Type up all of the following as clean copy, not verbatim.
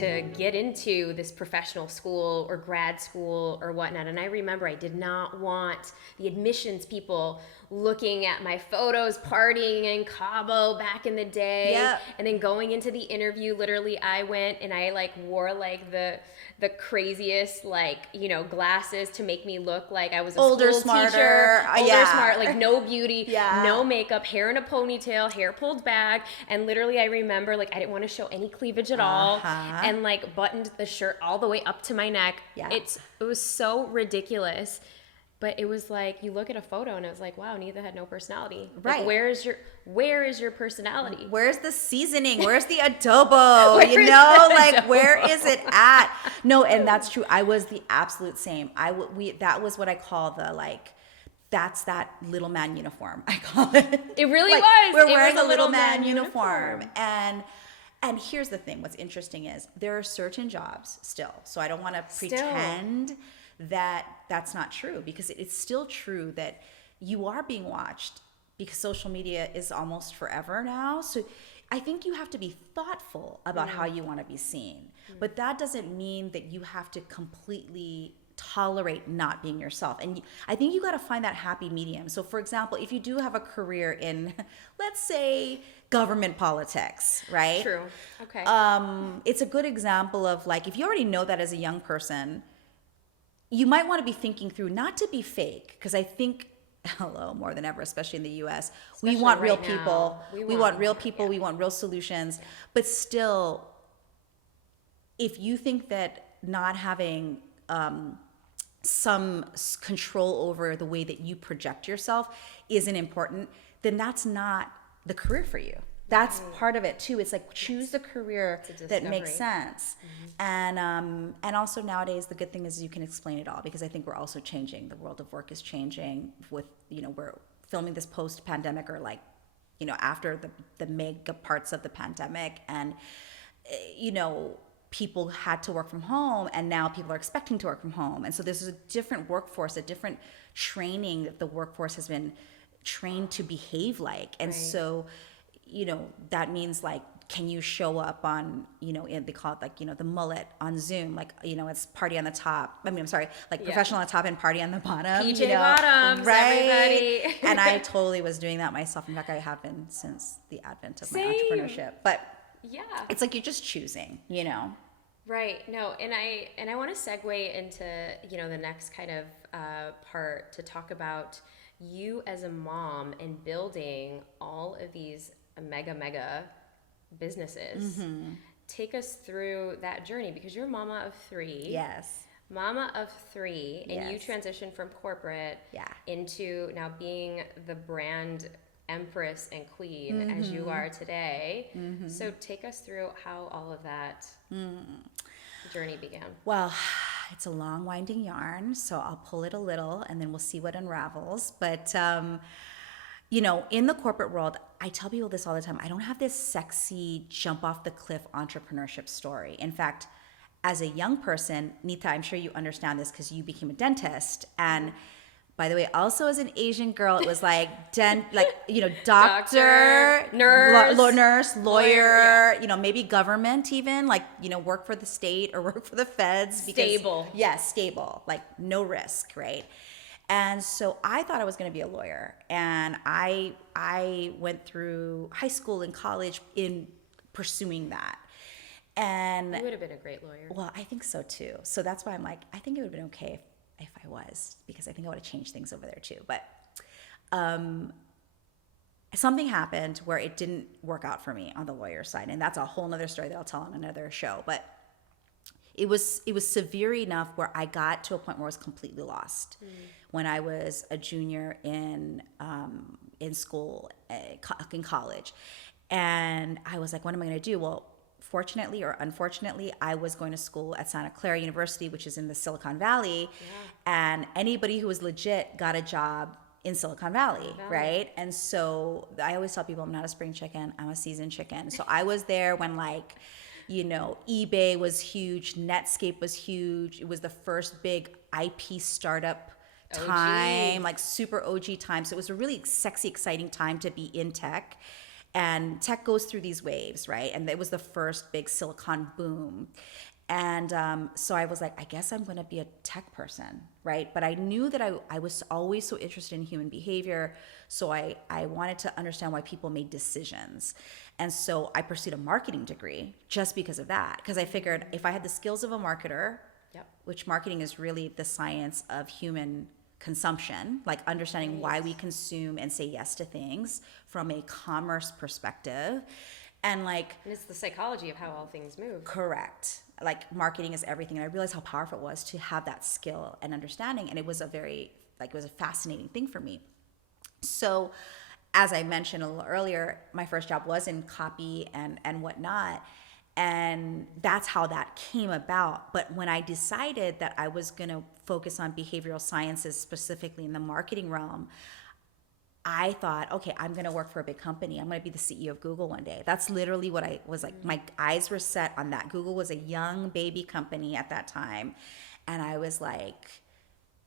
to get into this professional school or grad school or whatnot. And I remember I did not want the admissions people looking at my photos partying in Cabo back in the day. Yep. And then going into the interview, literally I went and I like wore like the craziest like, you know, glasses to make me look like I was a Older, school smarter. teacher. Older, Yeah. smart, like no beauty, Yeah. no makeup, hair in a ponytail, hair pulled back. And literally I remember like I didn't want to show any cleavage at all, Uh-huh. and like buttoned the shirt all the way up to my neck. Yeah. It was so ridiculous. But it was like, you look at a photo and it was like, wow, Neitha had no personality. Right. Like, where is your personality? Where's the seasoning? Where's the adobo? Where You is know, the like adobo? where is it at? No, and that's true. I was the absolute same. That was what I call the like, that's that little man uniform. I call it. It really Like, was. We're It wearing was a little man uniform. And here's the thing. What's interesting is there are certain jobs still. So I don't want to pretend that that's not true, because it's still true that you are being watched, because social media is almost forever now. So I think you have to be thoughtful about how you want to be seen. But that doesn't mean that you have to completely tolerate not being yourself. And I think you got to find that happy medium. So for example, if you do have a career in, let's say, government politics, right? True. Okay. It's a good example of like, if you already know that as a young person, you might want to be thinking through, not to be fake, because I think, more than ever, especially in the US, we Especially want real right now. people. We want real people. yeah. We want real solutions. But still, if you think that not having some control over the way that you project yourself isn't important, then that's not the career for you. That's part of it too. It's like, choose the career that makes sense. And also nowadays, the good thing is you can explain it all, because I think we're also changing. The world of work is changing with, you know, we're filming this post-pandemic, or like, you know, after the mega parts of the pandemic, and, you know, people had to work from home, and now people are expecting to work from home. And so there's a different workforce, a different training that the workforce has been trained to behave like. And so, you know, that means like, can you show up on, you know, they call it like, you know, the mullet on Zoom, like, you know, it's party on the top. I mean, I'm sorry, like professional on the top and party on the bottom. PJ you know, bottoms, everybody. And I totally was doing that myself. In fact, I have been since the advent of my entrepreneurship. But yeah, it's like you're just choosing, you know. Right. No, and I want to segue into, you know, the next kind of part to talk about you as a mom and building all of these mega businesses. Take us through that journey, because you're a mama of 3. Yes. Mama of 3, and you Yes. transitioned from corporate Yeah. into now being the brand empress and queen as you are today. So take us through how all of that journey began. Well, it's a long winding yarn, so I'll pull it a little and then we'll see what unravels. But, you know, in the corporate world, I tell people this all the time. I don't have this sexy jump off the cliff entrepreneurship story. In fact, as a young person, Neitha, I'm sure you understand this because you became a dentist. And by the way, also as an Asian girl, it was like, you know, doctor, nurse, nurse, lawyer, yeah. you know, maybe government even, like, you know, work for the state or work for the feds. Because, Stable. Yes, stable, like no risk, right? And so I thought I was going to be a lawyer. And I went through high school and college in pursuing that. And You would have been a great lawyer. well, I think so too. So that's why I'm like, I think it would have been okay if I was, because I think I would have changed things over there too. But something happened where it didn't work out for me on the lawyer side. And that's a whole nother story that I'll tell on another show. But it was severe enough where I got to a point where I was completely lost when I was a junior in school, in college. And I was like, what am I going to do? Well, fortunately or unfortunately, I was going to school at Santa Clara University, which is in the Silicon Valley. And anybody who was legit got a job in Silicon Valley, right? And so I always tell people I'm not a spring chicken, I'm a seasoned chicken. So I was there when, like, you know, eBay was huge, Netscape was huge. It was the first big IP startup time, like super OG time. So it was a really sexy, exciting time to be in tech. And tech goes through these waves, right? And it was the first big silicon boom. And so I was like, I guess I'm going to be a tech person, right? But I knew that I was always so interested in human behavior. So I wanted to understand why people made decisions. And so I pursued a marketing degree just because of that. Because I figured if I had the skills of a marketer, Yep. which marketing is really the science of human consumption, like understanding why we consume and say yes to things from a commerce perspective. And like, And it's the psychology of how all things move. correct. Like marketing is everything. And I realized how powerful it was to have that skill and understanding. And it was a very, like, it was a fascinating thing for me. So as I mentioned a little earlier, my first job was in copy and whatnot. And that's how that came about. But when I decided that I was going to focus on behavioral sciences, specifically in the marketing realm, I thought, okay, I'm going to work for a big company. I'm going to be the CEO of Google one day. That's literally what I was like. My eyes were set on that. Google was a young baby company at that time. And I was like,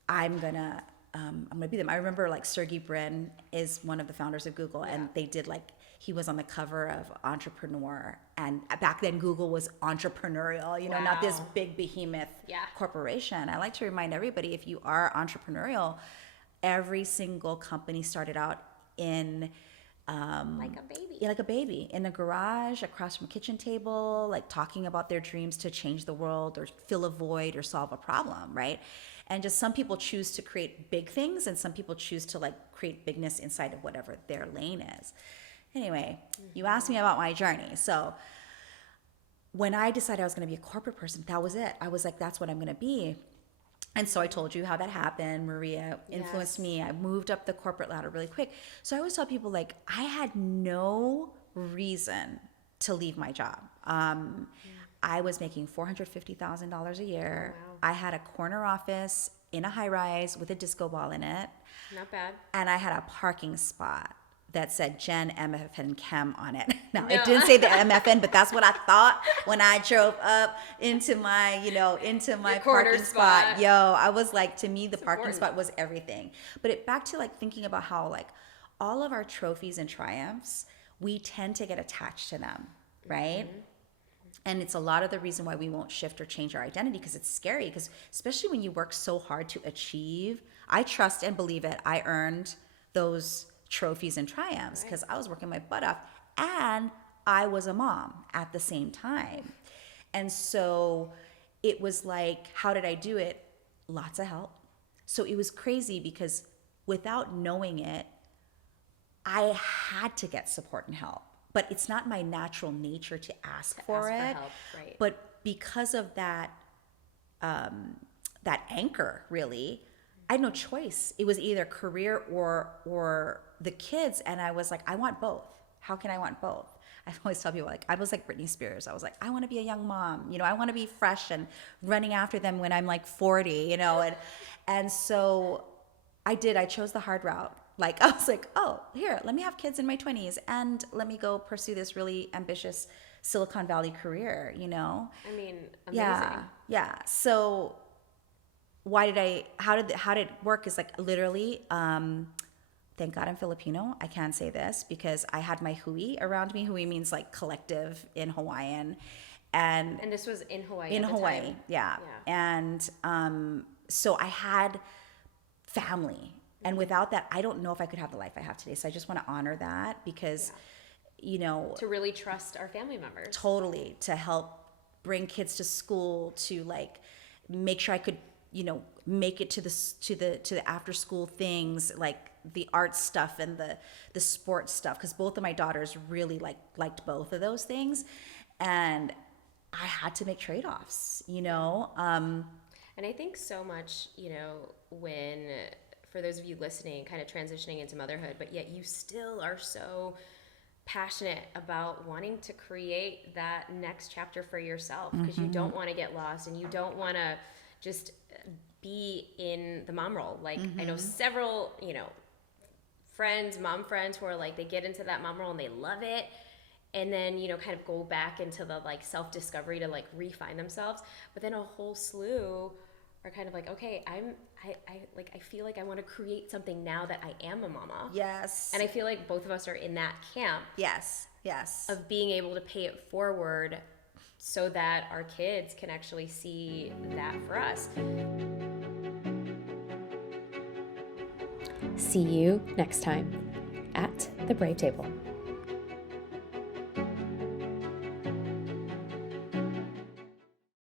I'm going to be them. I remember like Sergey Brin is one of the founders of Google, and they did like, he was on the cover of Entrepreneur. And back then Google was entrepreneurial, you know, not this big behemoth corporation. I like to remind everybody, if you are entrepreneurial, every single company started out in Like a baby. like a baby in a garage across from a kitchen table, like talking about their dreams to change the world or fill a void or solve a problem, right? And just some people choose to create big things, and some people choose to like create bigness inside of whatever their lane is. Anyway, you asked me about my journey. So when I decided I was going to be a corporate person, that was it. I was like, that's what I'm going to be. And so I told you how that happened. Maria influenced me. I moved up the corporate ladder really quick. So I always tell people, like, I had no reason to leave my job. I was making $450,000 a year. Wow. I had a corner office in a high rise with a disco ball in it. Not bad. And I had a parking spot that said Jen MFN Kem on it. Now, it didn't say the MFN, but that's what I thought when I drove up into my, into my parking spot. Yo, I was like, to me, the parking spot was everything. But back to like thinking about how like all of our trophies and triumphs, we tend to get attached to them, right? Mm-hmm. And it's a lot of the reason why we won't shift or change our identity, because it's scary, because especially when you work so hard to achieve, I trust and believe it, I earned those trophies and triumphs because I was working my butt off, and I was a mom at the same time. And so it was like, how did I do it? Lots of help. So it was crazy because without knowing it, I had to get support and help. But it's not my natural nature to ask for help. Right. But because of that, that anchor, really, I had no choice. It was either career or the kids, and I was like, I want both. How can I want both? I always tell people, like, I was like Britney Spears. I was like, I want to be a young mom. I want to be fresh and running after them when I'm like 40, and so I did. I chose the hard route. Like, I was like, oh, here, let me have kids in my 20s and let me go pursue this really ambitious Silicon Valley career, I mean, amazing. Yeah. So how did it work is like literally, thank God I'm Filipino. I can say this because I had my hui around me. Hui means like collective in Hawaiian. And this was in Hawaii. In Hawaii, yeah. And so I had family. And without that, I don't know if I could have the life I have today. So I just want to honor that because, to really trust our family members. Totally. To help bring kids to school, to like make sure I could, make it to the after school things, like the art stuff and the sports stuff. Because both of my daughters really liked both of those things. And I had to make trade-offs, And I think so much, when, for those of you listening, kind of transitioning into motherhood, but yet you still are so passionate about wanting to create that next chapter for yourself, because you don't want to get lost and you don't want to just be in the mom role. Like, I know several, mom friends who are like, they get into that mom role and they love it. And then, kind of go back into the like self-discovery to like refine themselves. But then a whole slew are kind of like, okay, I feel like I want to create something now that I am a mama. Yes. And I feel like both of us are in that camp. Yes. Of being able to pay it forward so that our kids can actually see that for us. See you next time at the Brave Table.